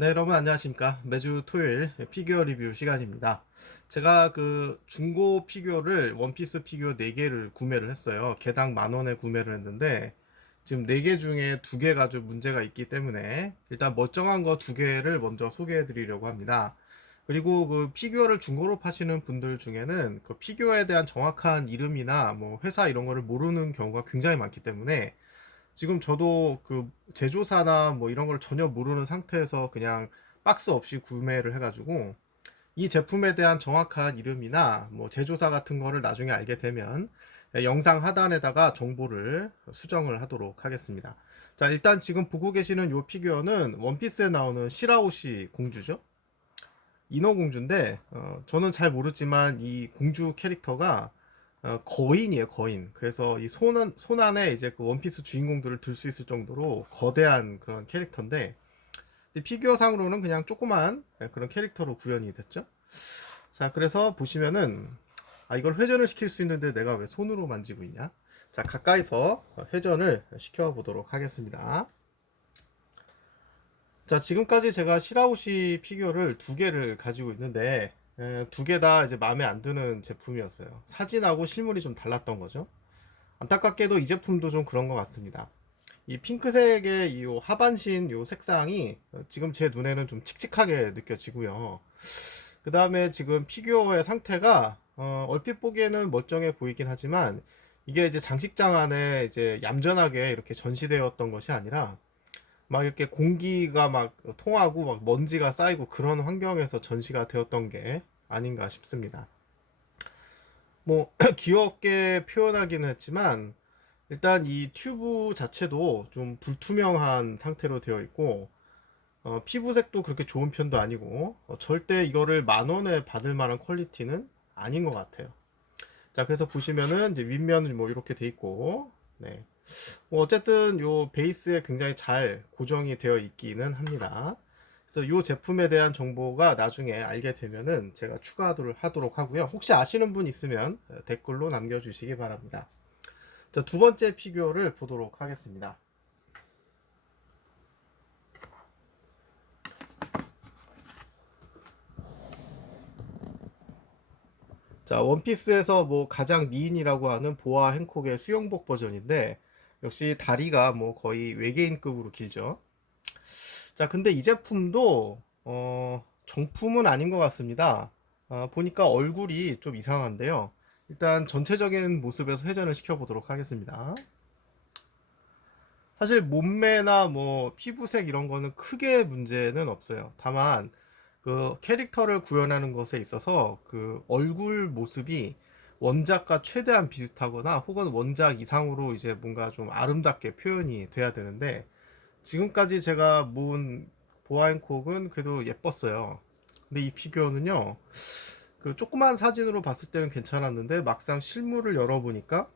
네, 여러분 안녕하십니까. 매주 토요일 피규어 리뷰 시간입니다. 제가 그 중고 피규어를 원피스 피규어 4개를 구매를 했어요. 개당 만 원에 구매를 했는데 지금 4개 중에 2개가 좀 문제가 있기 때문에 일단 멀쩡한 거 2개를 먼저 소개해 드리려고 합니다. 그리고 그 피규어를 중고로 파시는 분들 중에는 그 피규어에 대한 정확한 이름이나 뭐 회사 이런 거를 모르는 경우가 굉장히 많기 때문에 지금 저도 그 제조사나 뭐 이런 걸 전혀 모르는 상태에서 그냥 박스 없이 구매를 해가지고 이 제품에 대한 정확한 이름이나 뭐 제조사 같은 거를 나중에 알게 되면 영상 하단에다가 정보를 수정을 하도록 하겠습니다. 자, 일단 지금 보고 계시는 이 피규어는 원피스에 나오는 시라오시 공주죠. 인어 공주인데 어, 저는 잘 모르지만 이 공주 캐릭터가 어, 거인이에요, 거인. 그래서 이 손, 손 안에 이제 그 원피스 주인공들을 들 수 있을 정도로 거대한 그런 캐릭터인데, 근데 피규어 상으로는 그냥 조그만 예, 그런 캐릭터로 구현이 됐죠. 자, 그래서 보시면은, 아, 이걸 회전을 시킬 수 있는데 내가 왜 손으로 만지고 있냐? 자, 가까이서 회전을 시켜보도록 하겠습니다. 자, 지금까지 제가 시라우시 피규어를 두 개를 가지고 있는데, 두 개 다 이제 마음에 안 드는 제품이었어요. 사진하고 실물이 좀 달랐던 거죠. 안타깝게도 이 제품도 좀 그런 것 같습니다. 이 핑크색의 이 하반신 요 색상이 지금 제 눈에는 좀 칙칙하게 느껴지고요. 그 다음에 지금 피규어의 상태가 어, 얼핏 보기에는 멀쩡해 보이긴 하지만 이게 이제 장식장 안에 이제 얌전하게 이렇게 전시되었던 것이 아니라 막 이렇게 공기가 막 통하고 막 먼지가 쌓이고 그런 환경에서 전시가 되었던 게 아닌가 싶습니다. 뭐 귀엽게 표현하기는 했지만 일단 이 튜브 자체도 좀 불투명한 상태로 되어 있고 어, 피부색도 그렇게 좋은 편도 아니고 어, 절대 이거를 만 원에 받을 만한 퀄리티는 아닌 것 같아요. 자 그래서 보시면은 이제 윗면은 뭐 이렇게 돼 있고 네. 뭐 어쨌든 요 베이스에 굉장히 잘 고정이 되어 있기는 합니다. 그래서 요 제품에 대한 정보가 나중에 알게 되면은 제가 추가하도록 하고요. 혹시 아시는 분 있으면 댓글로 남겨주시기 바랍니다. 자, 두 번째 피규어를 보도록 하겠습니다. 자, 원피스에서 뭐 가장 미인이라고 하는 보아 행콕의 수영복 버전인데 역시 다리가 뭐 거의 외계인급으로 길죠. 자, 근데 이 제품도 어, 정품은 아닌 것 같습니다. 어, 보니까 얼굴이 좀 이상한데요. 일단 전체적인 모습에서 회전을 시켜보도록 하겠습니다. 사실 몸매나 뭐 피부색 이런 거는 크게 문제는 없어요. 다만 그 캐릭터를 구현하는 것에 있어서 그 얼굴 모습이 원작과 최대한 비슷하거나 혹은 원작 이상으로 이제 뭔가 좀 아름답게 표현이 돼야 되는데 지금까지 제가 모은 보아앤콕은 그래도 예뻤어요. 근데 이 피규어는요, 그 조그만 사진으로 봤을 때는 괜찮았는데 막상 실물을 열어보니까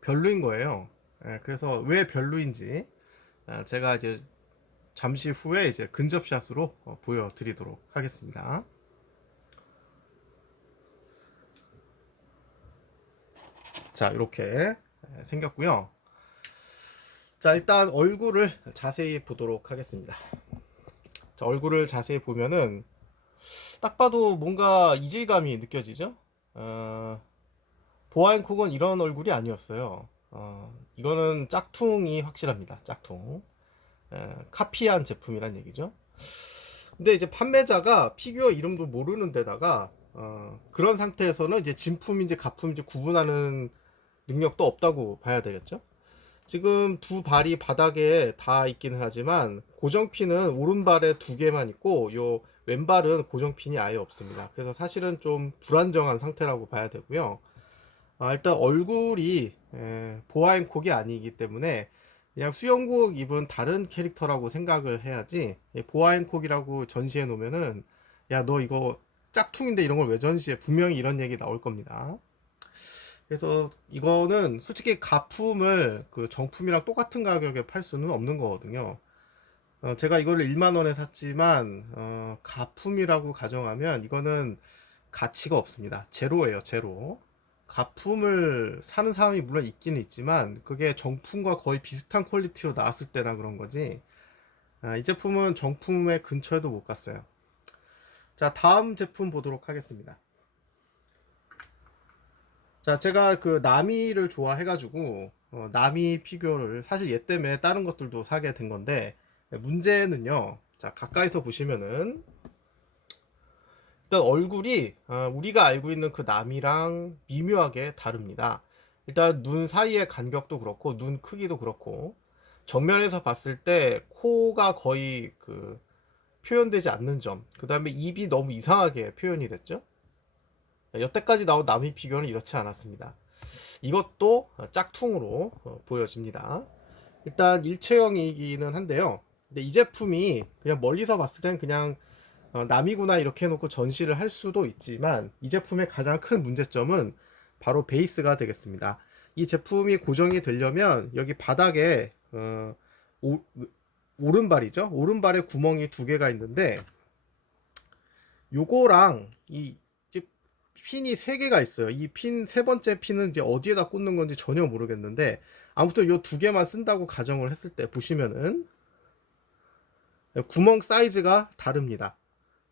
별로인 거예요. 예, 그래서 왜 별로인지 아, 제가 이제 잠시 후에 이제 근접샷으로 어, 보여드리도록 하겠습니다. 자, 이렇게 생겼고요. 자, 일단 얼굴을 자세히 보도록 하겠습니다. 자, 얼굴을 자세히 보면은 딱 봐도 뭔가 이질감이 느껴지죠? 어, 보아앤콕은 이런 얼굴이 아니었어요. 어, 이거는 짝퉁이 확실합니다. 짝퉁. 에, 카피한 제품이란 얘기죠. 근데 이제 판매자가 피규어 이름도 모르는 데다가 어, 그런 상태에서는 이제 진품인지 가품인지 구분하는 능력도 없다고 봐야 되겠죠. 지금 두 발이 바닥에 다 있기는 하지만 고정핀은 오른발에 두 개만 있고 요 왼발은 고정핀이 아예 없습니다. 그래서 사실은 좀 불안정한 상태라고 봐야 되고요. 아, 일단 얼굴이 보아앤콕이 아니기 때문에 그냥 수영복 입은 다른 캐릭터라고 생각을 해야지 보아앤콕이라고 전시해 놓으면은 야 너 이거 짝퉁인데 이런 걸 왜 전시해 분명히 이런 얘기 나올 겁니다. 그래서 이거는 솔직히 가품을 그 정품이랑 똑같은 가격에 팔 수는 없는 거거든요. 어, 제가 이거를 1만 원에 샀지만 어, 가품이라고 가정하면 이거는 가치가 없습니다. 제로예요, 제로. 가품을 사는 사람이 물론 있기는 있지만 그게 정품과 거의 비슷한 퀄리티로 나왔을 때나 그런 거지. 아, 이 제품은 정품의 근처에도 못 갔어요. 자, 다음 제품 보도록 하겠습니다. 자, 제가 그 나미를 좋아해가지고 어, 나미 피규어를 사실 얘 때문에 다른 것들도 사게 된 건데 문제는요. 자, 가까이서 보시면은 일단 얼굴이 어, 우리가 알고 있는 그 나미랑 미묘하게 다릅니다. 일단 눈 사이의 간격도 그렇고 눈 크기도 그렇고 정면에서 봤을 때 코가 거의 그 표현되지 않는 점. 그 다음에 입이 너무 이상하게 표현이 됐죠. 여태까지 나온 나미 피규어는 이렇지 않았습니다. 이것도 짝퉁으로 어, 보여집니다. 일단 일체형이기는 한데요. 근데 이 제품이 그냥 멀리서 봤을 땐 그냥 어, 남이구나 이렇게 해놓고 전시를 할 수도 있지만 이 제품의 가장 큰 문제점은 바로 베이스가 되겠습니다. 이 제품이 고정이 되려면 여기 바닥에 어, 오, 오른발이죠. 오른발에 구멍이 두 개가 있는데 요거랑 이 핀이 세 개가 있어요. 이 핀 세 번째 핀은 이제 어디에다 꽂는 건지 전혀 모르겠는데 아무튼 요 두 개만 쓴다고 가정을 했을 때 보시면은 구멍 사이즈가 다릅니다.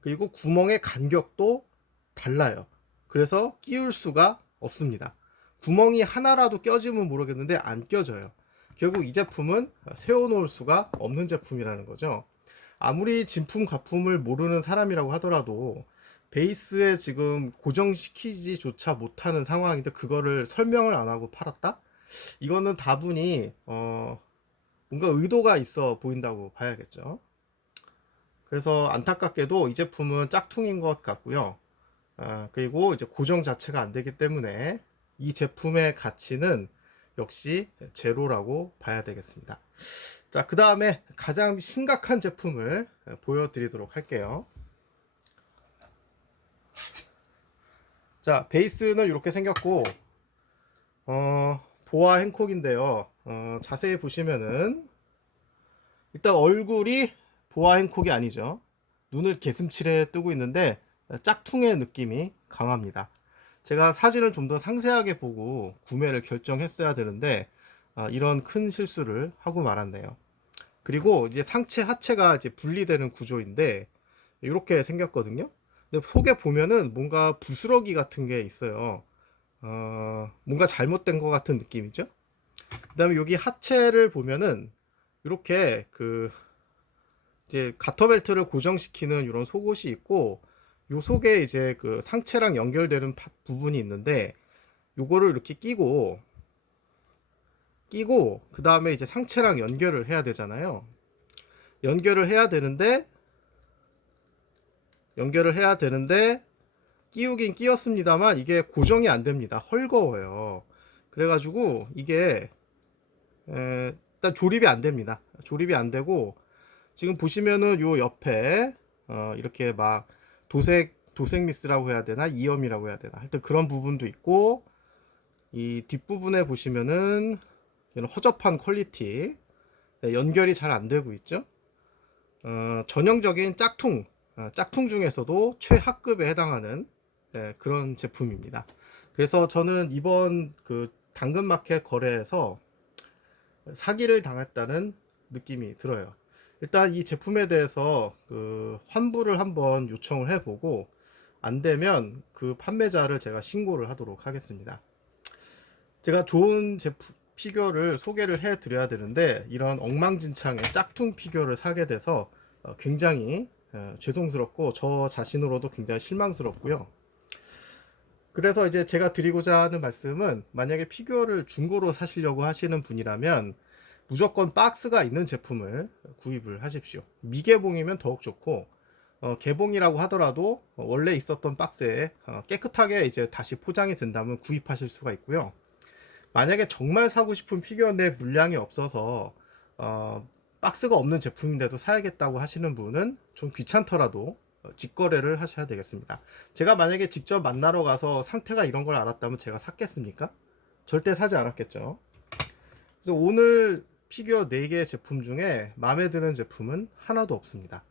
그리고 구멍의 간격도 달라요. 그래서 끼울 수가 없습니다. 구멍이 하나라도 껴지면 모르겠는데 안 껴져요. 결국 이 제품은 세워놓을 수가 없는 제품이라는 거죠. 아무리 진품 가품을 모르는 사람이라고 하더라도 베이스에 지금 고정시키지조차 못하는 상황인데 그거를 설명을 안 하고 팔았다? 이거는 다분히 어 뭔가 의도가 있어 보인다고 봐야겠죠. 그래서 안타깝게도 이 제품은 짝퉁인 것 같고요. 아, 그리고 이제 고정 자체가 안 되기 때문에 이 제품의 가치는 역시 제로라고 봐야 되겠습니다. 자, 그 다음에 가장 심각한 제품을 보여드리도록 할게요. 자, 베이스는 이렇게 생겼고, 어, 보아 행콕인데요. 어, 자세히 보시면은, 일단 얼굴이 보아 행콕이 아니죠. 눈을 개슴칠해 뜨고 있는데, 짝퉁의 느낌이 강합니다. 제가 사진을 좀 더 상세하게 보고 구매를 결정했어야 되는데 아, 이런 큰 실수를 하고 말았네요. 그리고 이제 상체 하체가 이제 분리되는 구조인데 이렇게 생겼거든요. 근데 속에 보면은 뭔가 부스러기 같은 게 있어요. 어, 뭔가 잘못된 것 같은 느낌이죠. 그 다음에 여기 하체를 보면은 이렇게 그 이제 가터벨트를 고정시키는 이런 속옷이 있고 요 속에 이제 그 상체랑 연결되는 파- 부분이 있는데 요거를 이렇게 끼고 끼고 그 다음에 이제 상체랑 연결을 해야 되잖아요. 연결을 해야 되는데 연결을 해야 되는데 끼우긴 끼웠습니다만 이게 고정이 안 됩니다. 헐거워요. 그래가지고 이게 에, 일단 조립이 안 됩니다. 조립이 안 되고 지금 보시면은 요 옆에 어, 이렇게 막 도색 도색 미스라고 해야 되나 이염이라고 해야 되나 하여튼 그런 부분도 있고 이 뒷부분에 보시면은 이런 허접한 퀄리티 네, 연결이 잘 안 되고 있죠 어, 전형적인 짝퉁 어, 짝퉁 중에서도 최하급에 해당하는 네, 그런 제품입니다 그래서 저는 이번 그 당근마켓 거래에서 사기를 당했다는 느낌이 들어요 일단 이 제품에 대해서 그 환불을 한번 요청을 해보고 안 되면 그 판매자를 제가 신고를 하도록 하겠습니다. 제가 좋은 제품 피규어를 소개를 해 드려야 되는데 이런 엉망진창의 짝퉁 피규어를 사게 돼서 어, 굉장히 어, 죄송스럽고 저 자신으로도 굉장히 실망스럽고요. 그래서 이제 제가 드리고자 하는 말씀은 만약에 피규어를 중고로 사시려고 하시는 분이라면 무조건 박스가 있는 제품을 구입을 하십시오. 미개봉이면 더욱 좋고 어, 개봉이라고 하더라도 원래 있었던 박스에 어, 깨끗하게 이제 다시 포장이 된다면 구입하실 수가 있고요. 만약에 정말 사고 싶은 피규어인데 물량이 없어서 어, 박스가 없는 제품인데도 사야겠다고 하시는 분은 좀 귀찮더라도 어, 직거래를 하셔야 되겠습니다. 제가 만약에 직접 만나러 가서 상태가 이런 걸 알았다면 제가 샀겠습니까? 절대 사지 않았겠죠. 그래서 오늘 피규어 4개 제품 중에 마음에 드는 제품은 하나도 없습니다.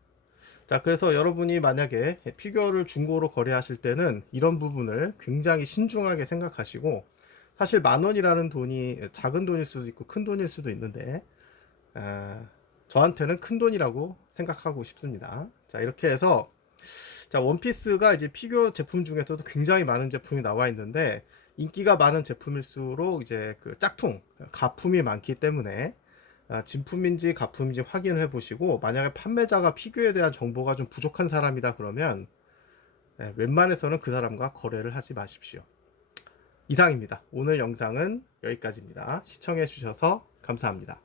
자, 그래서 여러분이 만약에 피규어를 중고로 거래하실 때는 이런 부분을 굉장히 신중하게 생각하시고 사실 만 원이라는 돈이 작은 돈일 수도 있고 큰 돈일 수도 있는데 아, 저한테는 큰 돈이라고 생각하고 싶습니다. 자, 이렇게 해서 자, 원피스가 이제 피규어 제품 중에서도 굉장히 많은 제품이 나와 있는데 인기가 많은 제품일수록 이제 그 짝퉁, 가품이 많기 때문에 아, 진품인지 가품인지 확인을 해 보시고 만약에 판매자가 피규어에 대한 정보가 좀 부족한 사람이다 그러면 예, 웬만해서는 그 사람과 거래를 하지 마십시오. 이상입니다. 오늘 영상은 여기까지입니다. 시청해 주셔서 감사합니다.